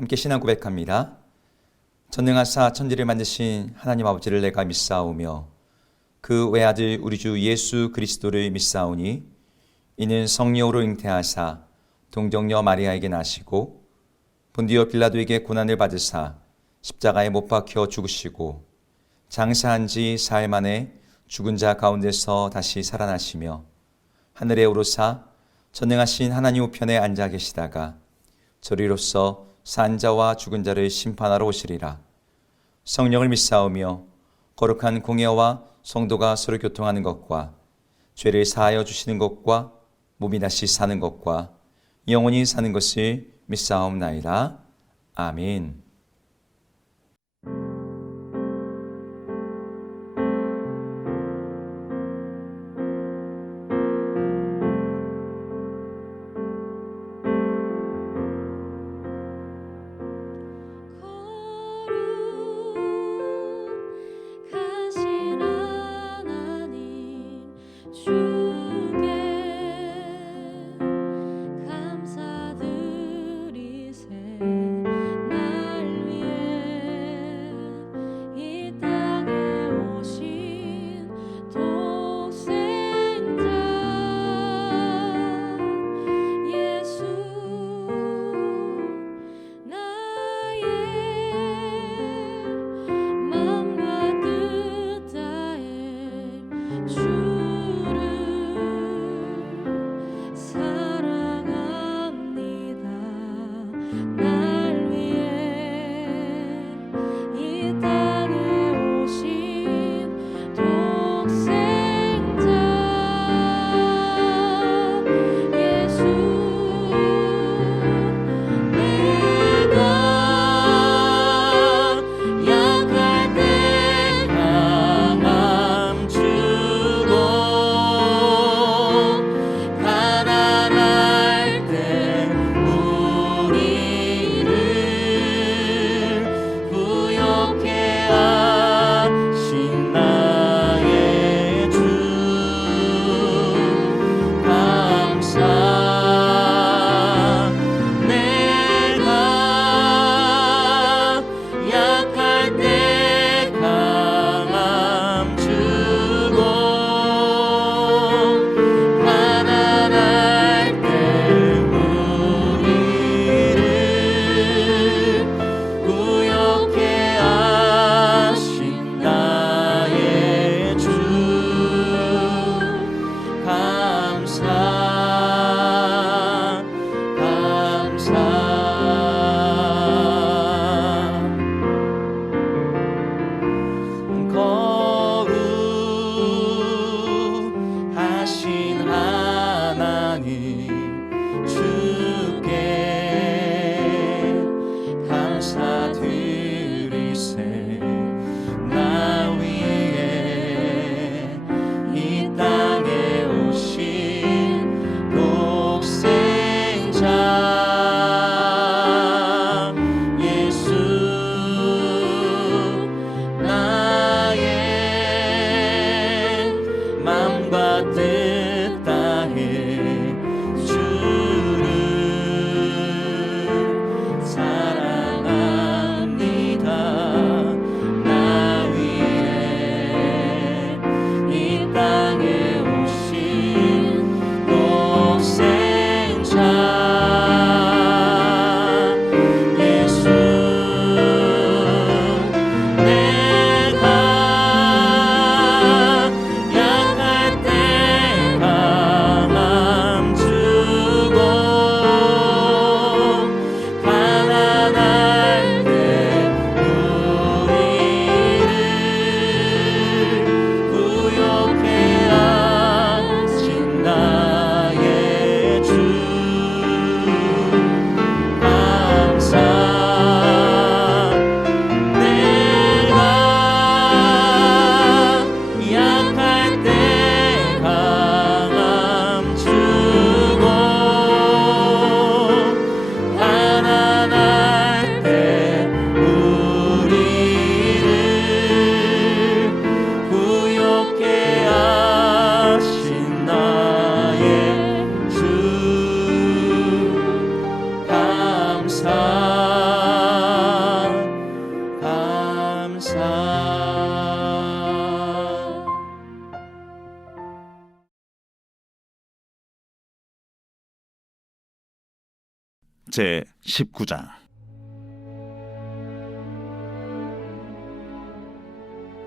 함께 신앙 고백합니다. 전능하사 천지를 만드신 하나님 아버지를 내가 믿사오며 그 외아들 우리 주 예수 그리스도를 믿사오니 이는 성령으로 잉태하사 동정녀 마리아에게 나시고 본디오 빌라도에게 고난을 받으사 십자가에 못 박혀 죽으시고 장사한 지 사흘 만에 죽은 자 가운데서 다시 살아나시며 하늘에 오르사 전능하신 하나님 우편에 앉아 계시다가 저리로서 산 자와 죽은 자를 심판하러 오시리라. 성령을 믿사오며 거룩한 공예와 성도가 서로 교통하는 것과 죄를 사하여 주시는 것과 몸이 다시 사는 것과 영원히 사는 것을 믿사옵나이다. 아멘. 뜻 다해 주 제 19장.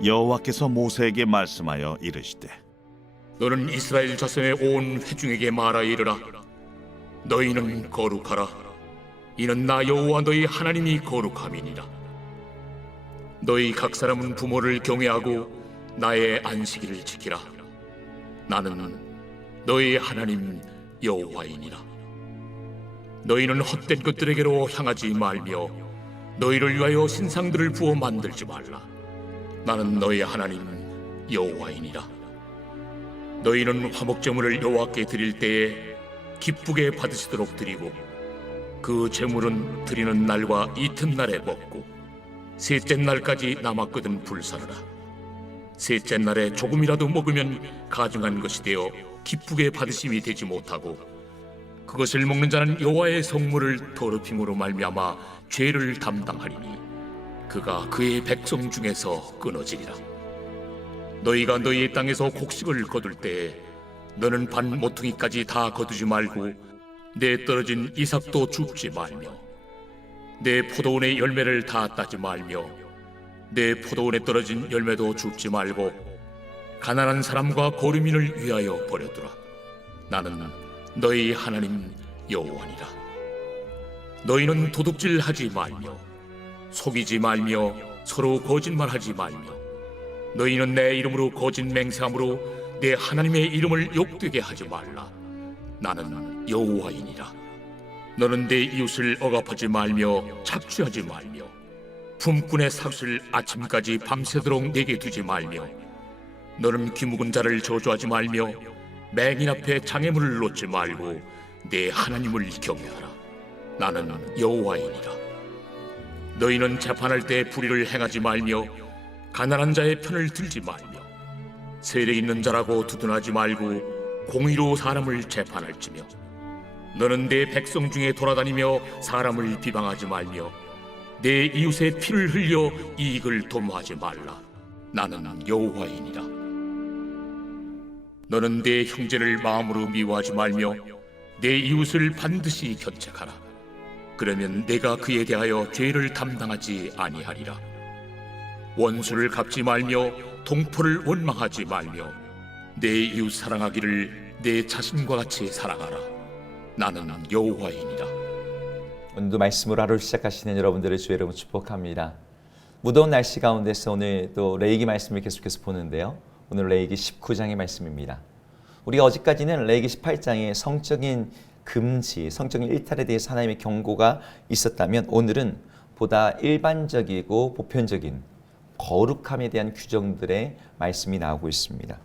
여호와께서 모세에게 말씀하여 이르시되, 너는 이스라엘 자손의 온 회중에게 말하 이르라. 너희는 거룩하라. 이는 나 여호와 너희 하나님이 거룩함이니라. 너희 각 사람은 부모를 경외하고 나의 안식일을 지키라. 나는 너희 하나님 여호와이니라. 너희는 헛된 것들에게로 향하지 말며 너희를 위하여 신상들을 부어 만들지 말라. 나는 너희 하나님 여호와이니라. 너희는 화목제물을 여호와께 드릴 때에 기쁘게 받으시도록 드리고 그 제물은 드리는 날과 이튿날에 먹고 셋째 날까지 남았거든 불사르라. 셋째 날에 조금이라도 먹으면 가증한 것이 되어 기쁘게 받으심이 되지 못하고 그것을 먹는 자는 여호와의 성물을 더럽힘으로 말미암아 죄를 담당하리니 그가 그의 백성 중에서 끊어지리라. 너희가 너희의 땅에서 곡식을 거둘 때에 너는 반 모퉁이까지 다 거두지 말고 내 떨어진 이삭도 줍지 말며 내 포도원의 열매를 다 따지 말며 내 포도원에 떨어진 열매도 줍지 말고 가난한 사람과 거류민을 위하여 버려두라. 나는 너희 하나님 여호와니라. 너희는 도둑질하지 말며 속이지 말며 서로 거짓말하지 말며 너희는 내 이름으로 거짓 맹세함으로 내 하나님의 이름을 욕되게 하지 말라. 나는 여호와이니라. 너는 내 이웃을 억압하지 말며 착취하지 말며 품꾼의 삭을 아침까지 밤새도록 내게 두지 말며 너는 귀묵은 자를 저주하지 말며 맹인 앞에 장애물을 놓지 말고 내 하나님을 경외하라. 나는 여호와이니라. 너희는 재판할 때 불의를 행하지 말며 가난한 자의 편을 들지 말며 세력 있는 자라고 두둔하지 말고 공의로 사람을 재판할지며 너는 내 백성 중에 돌아다니며 사람을 비방하지 말며 내 이웃의 피를 흘려 이익을 도모하지 말라. 나는 여호와이니라. 너는 내 형제를 마음으로 미워하지 말며 내 이웃을 반드시 견책하라. 그러면 내가 그에 대하여 죄를 담당하지 아니하리라. 원수를 갚지 말며 동포를 원망하지 말며 내 이웃 사랑하기를 내 자신과 같이 사랑하라. 나는 여호와이니라. 오늘도 말씀으로 하루를 시작하시는 여러분들의 주의 이름으로 축복합니다. 무더운 날씨 가운데서 오늘 또 레위기 말씀을 계속해서 보는데요. 오늘 레위기 19장의 말씀입니다. 우리가 어제까지는 레위기 18장의 성적인 금지, 성적인 일탈에 대해서 하나님의 경고가 있었다면 오늘은 보다 일반적이고 보편적인 거룩함에 대한 규정들의 말씀이 나오고 있습니다.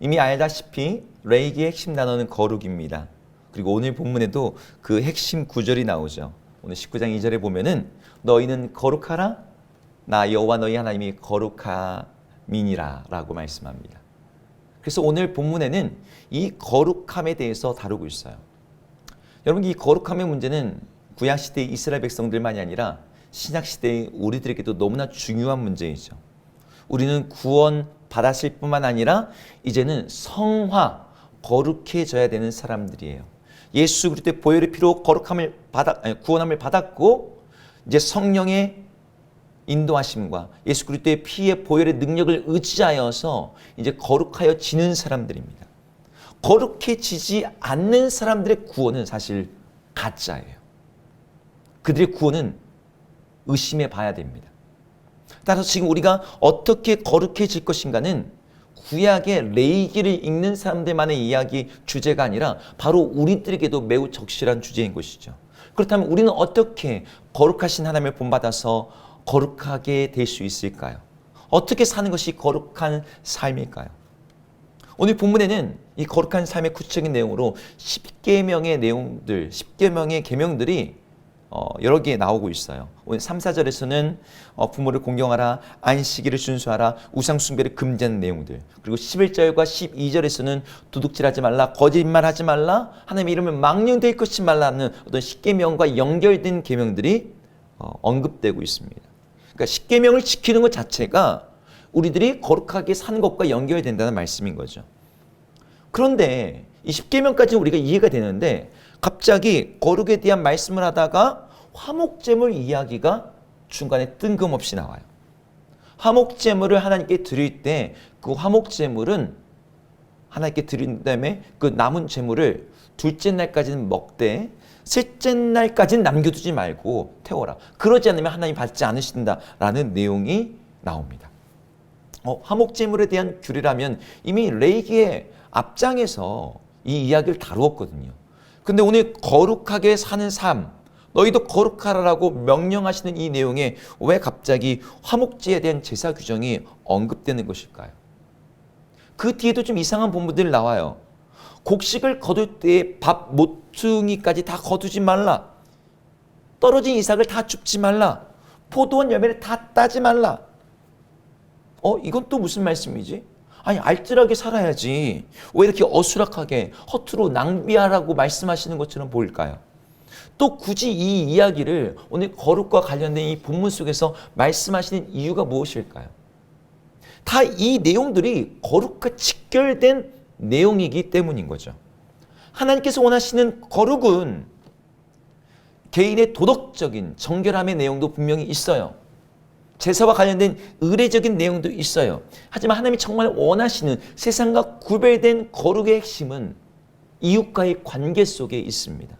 이미 알다시피 레위기의 핵심 단어는 거룩입니다. 그리고 오늘 본문에도 그 핵심 구절이 나오죠. 오늘 19장 2절에 보면은 너희는 거룩하라 나 여호와 너희 하나님이 거룩함이니라 라고 말씀합니다. 그래서 오늘 본문에는 이 거룩함에 대해서 다루고 있어요. 여러분, 이 거룩함의 문제는 구약시대의 이스라엘 백성들만이 아니라 신약시대의 우리들에게도 너무나 중요한 문제이죠. 우리는 구원 받았을 뿐만 아니라 이제는 성화, 거룩해져야 되는 사람들이에요. 예수 그리스도의 보혈의 피로 구원함을 받았고 이제 성령의 인도하심과 예수 그리스도의 피의 보혈의 능력을 의지하여서 이제 거룩하여지는 사람들입니다. 거룩해지지 않는 사람들의 구원은 사실 가짜예요. 그들의 구원은 의심해 봐야 됩니다. 따라서 지금 우리가 어떻게 거룩해질 것인가는 구약의 레위기를 읽는 사람들만의 이야기 주제가 아니라 바로 우리들에게도 매우 적실한 주제인 것이죠. 그렇다면 우리는 어떻게 거룩하신 하나님을 본받아서 거룩하게 될 수 있을까요? 어떻게 사는 것이 거룩한 삶일까요? 오늘 본문에는 이 거룩한 삶의 구체적인 내용으로 10계명의 내용들, 10계명의 계명들이 여러 개 나오고 있어요. 오늘 3, 4절에서는 부모를 공경하라, 안식일을 준수하라, 우상 숭배를 금지하는 내용들. 그리고 11절과 12절에서는 도둑질하지 말라, 거짓말하지 말라, 하나님의 이름을 망령될 것이 말라는 어떤 10계명과 연결된 계명들이 언급되고 있습니다. 그러니까 10계명을 지키는 것 자체가 우리들이 거룩하게 사는 것과 연결된다는 말씀인 거죠. 그런데 이 10계명까지는 우리가 이해가 되는데 갑자기 거룩에 대한 말씀을 하다가 화목제물 이야기가 중간에 뜬금없이 나와요. 화목제물을 하나님께 드릴 때 그 화목제물은 하나님께 드린 다음에 그 남은 제물을 둘째 날까지는 먹되 셋째 날까지는 남겨두지 말고 태워라. 그러지 않으면 하나님 받지 않으신다라는 내용이 나옵니다. 화목제물에 대한 규례라면 이미 레위기의 앞장에서 이 이야기를 다루었거든요. 근데 오늘 거룩하게 사는 삶, 너희도 거룩하라고 명령하시는 이 내용에 왜 갑자기 화목제에 대한 제사 규정이 언급되는 것일까요? 그 뒤에도 좀 이상한 본문들이 나와요. 곡식을 거둘 때 밥 모퉁이까지 다 거두지 말라. 떨어진 이삭을 다 줍지 말라. 포도원 열매를 다 따지 말라. 이건 또 무슨 말씀이지? 아니, 알뜰하게 살아야지. 왜 이렇게 어수락하게 허투루 낭비하라고 말씀하시는 것처럼 보일까요? 또 굳이 이 이야기를 오늘 거룩과 관련된 이 본문 속에서 말씀하시는 이유가 무엇일까요? 다 이 내용들이 거룩과 직결된 내용이기 때문인 거죠. 하나님께서 원하시는 거룩은 개인의 도덕적인 정결함의 내용도 분명히 있어요. 제사와 관련된 의례적인 내용도 있어요. 하지만 하나님이 정말 원하시는 세상과 구별된 거룩의 핵심은 이웃과의 관계 속에 있습니다.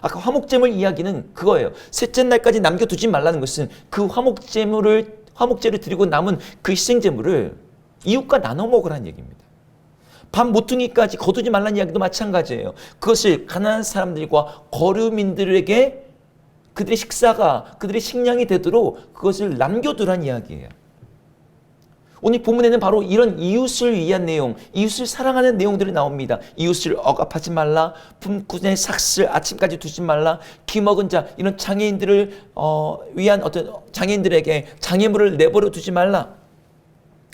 아까 화목제물 이야기는 그거예요. 셋째 날까지 남겨두지 말라는 것은 그 화목제를 드리고 남은 그 희생제물을 이웃과 나눠 먹으라는 얘기입니다. 밥 모퉁이까지 거두지 말라는 이야기도 마찬가지예요. 그것을 가난한 사람들과 거류민들에게 그들의 식사가 그들의 식량이 되도록 그것을 남겨두라는 이야기예요. 오늘 본문에는 바로 이런 이웃을 위한 내용, 이웃을 사랑하는 내용들이 나옵니다. 이웃을 억압하지 말라, 품꾼의 삭슬 아침까지 두지 말라, 기먹은 자, 이런 장애인들을 위한 어떤 장애인들에게 장애물을 내버려 두지 말라,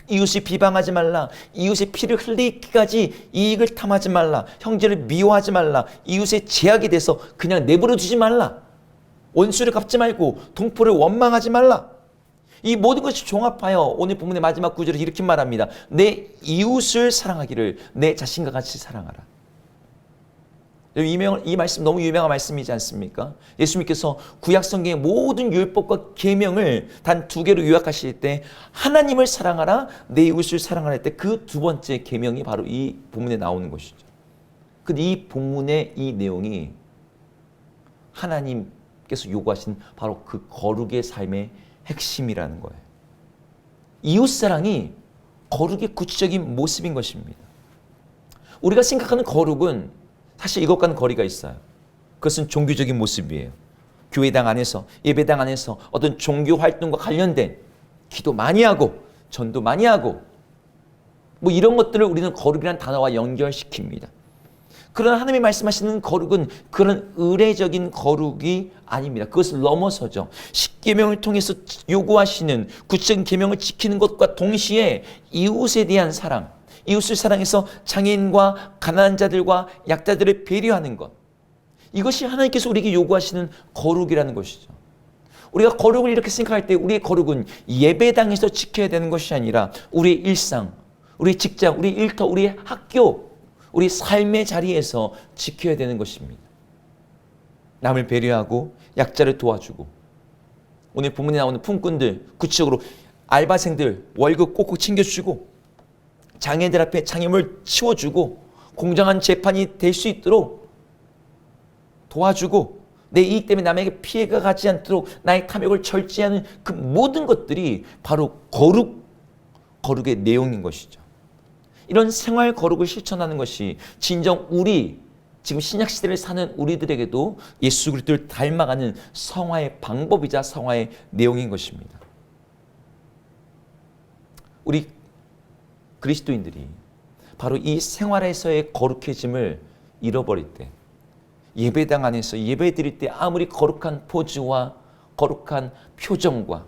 이웃이 비방하지 말라, 이웃의 피를 흘리기까지 이익을 탐하지 말라, 형제를 미워하지 말라, 이웃의 제약이 돼서 그냥 내버려 두지 말라, 원수를 갚지 말고 동포를 원망하지 말라. 이 모든 것이 종합하여 오늘 본문의 마지막 구절을 이렇게 말합니다. 내 이웃을 사랑하기를 내 자신과 같이 사랑하라. 이 말씀 너무 유명한 말씀이지 않습니까? 예수님께서 구약성경의 모든 율법과 계명을 단 2개로 요약하실 때 하나님을 사랑하라, 내 이웃을 사랑하라 할 때 그 두 번째 계명이 바로 이 본문에 나오는 것이죠. 근데 이 본문의 이 내용이 하나님께서 요구하신 바로 그 거룩의 삶의 핵심이라는 거예요. 이웃사랑이 거룩의 구체적인 모습인 것입니다. 우리가 생각하는 거룩은 사실 이것과는 거리가 있어요. 그것은 종교적인 모습이에요. 교회당 안에서, 예배당 안에서 어떤 종교 활동과 관련된 기도 많이 하고 전도 많이 하고 뭐 이런 것들을 우리는 거룩이라는 단어와 연결시킵니다. 그러나 하나님이 말씀하시는 거룩은 그런 의례적인 거룩이 아닙니다. 그것을 넘어서죠. 10계명을 통해서 요구하시는 구체적인 계명을 지키는 것과 동시에 이웃에 대한 사랑, 이웃을 사랑해서 장애인과 가난한 자들과 약자들을 배려하는 것, 이것이 하나님께서 우리에게 요구하시는 거룩이라는 것이죠. 우리가 거룩을 이렇게 생각할 때 우리의 거룩은 예배당에서 지켜야 되는 것이 아니라 우리의 일상, 우리의 직장, 우리의 일터, 우리의 학교, 우리 삶의 자리에서 지켜야 되는 것입니다. 남을 배려하고 약자를 도와주고, 오늘 본문에 나오는 품꾼들, 구체적으로 알바생들 월급 꼭꼭 챙겨주고, 장애인들 앞에 장애물 치워주고, 공정한 재판이 될 수 있도록 도와주고, 내 이익 때문에 남에게 피해가 가지 않도록 나의 탐욕을 절제하는 그 모든 것들이 바로 거룩의 내용인 것이죠. 이런 생활 거룩을 실천하는 것이 진정 우리 지금 신약 시대를 사는 우리들에게도 예수 그리스도를 닮아가는 성화의 방법이자 성화의 내용인 것입니다. 우리 그리스도인들이 바로 이 생활에서의 거룩해짐을 잃어버릴 때, 예배당 안에서 예배 드릴 때 아무리 거룩한 포즈와 거룩한 표정과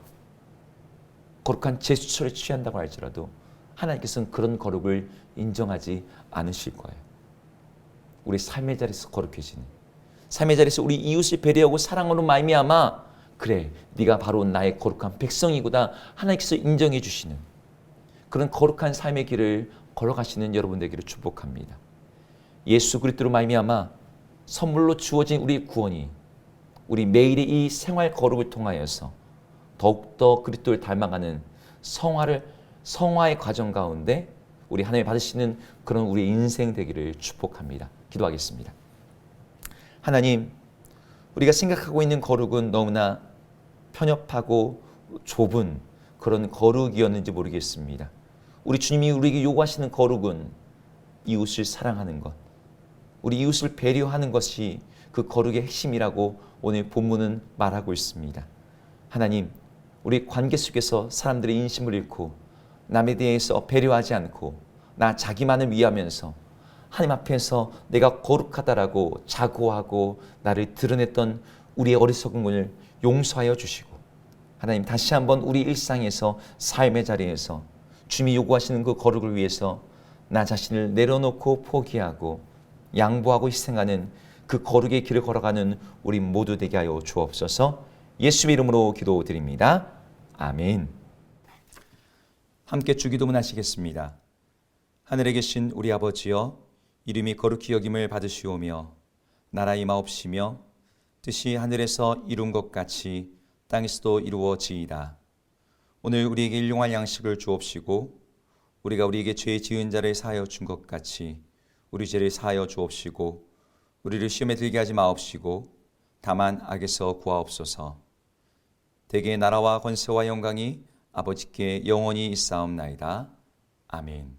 거룩한 제스처를 취한다고 할지라도 하나님께서는 그런 거룩을 인정하지 않으실 거예요. 우리 삶의 자리에서 거룩해지는, 삶의 자리에서 우리 이웃을 배려하고 사랑으로 말미암아 그래, 네가 바로 나의 거룩한 백성이구나 하나님께서 인정해 주시는 그런 거룩한 삶의 길을 걸어가시는 여러분 되기를 축복합니다. 예수 그리스도로 말미암아 선물로 주어진 우리 구원이 우리 매일의 이 생활 거룩을 통하여서 더욱더 그리스도를 닮아가는 성화의 과정 가운데 우리 하나님 받으시는 그런 우리 인생 되기를 축복합니다. 기도하겠습니다. 하나님, 우리가 생각하고 있는 거룩은 너무나 편협하고 좁은 그런 거룩이었는지 모르겠습니다. 우리 주님이 우리에게 요구하시는 거룩은 이웃을 사랑하는 것, 우리 이웃을 배려하는 것이 그 거룩의 핵심이라고 오늘 본문은 말하고 있습니다. 하나님, 우리 관계 속에서 사람들의 인심을 잃고 남에 대해서 배려하지 않고 나 자기만을 위하면서 하나님 앞에서 내가 거룩하다라고 자고하고 나를 드러냈던 우리의 어리석은 것을 용서하여 주시고, 하나님 다시 한번 우리 일상에서 삶의 자리에서 주님이 요구하시는 그 거룩을 위해서 나 자신을 내려놓고 포기하고 양보하고 희생하는 그 거룩의 길을 걸어가는 우리 모두 되게 하여 주옵소서. 예수의 이름으로 기도드립니다. 아멘. 함께 주기도문 하시겠습니다. 하늘에 계신 우리 아버지여, 이름이 거룩히 여김을 받으시오며 나라 임하옵시며 뜻이 하늘에서 이룬 것 같이 땅에서도 이루어지이다. 오늘 우리에게 일용할 양식을 주옵시고 우리가 우리에게 죄 지은 자를 사하여 준 것 같이 우리 죄를 사하여 주옵시고 우리를 시험에 들게 하지 마옵시고 다만 악에서 구하옵소서. 대개의 나라와 권세와 영광이 아버지께 영원히 있사옵나이다. 아멘.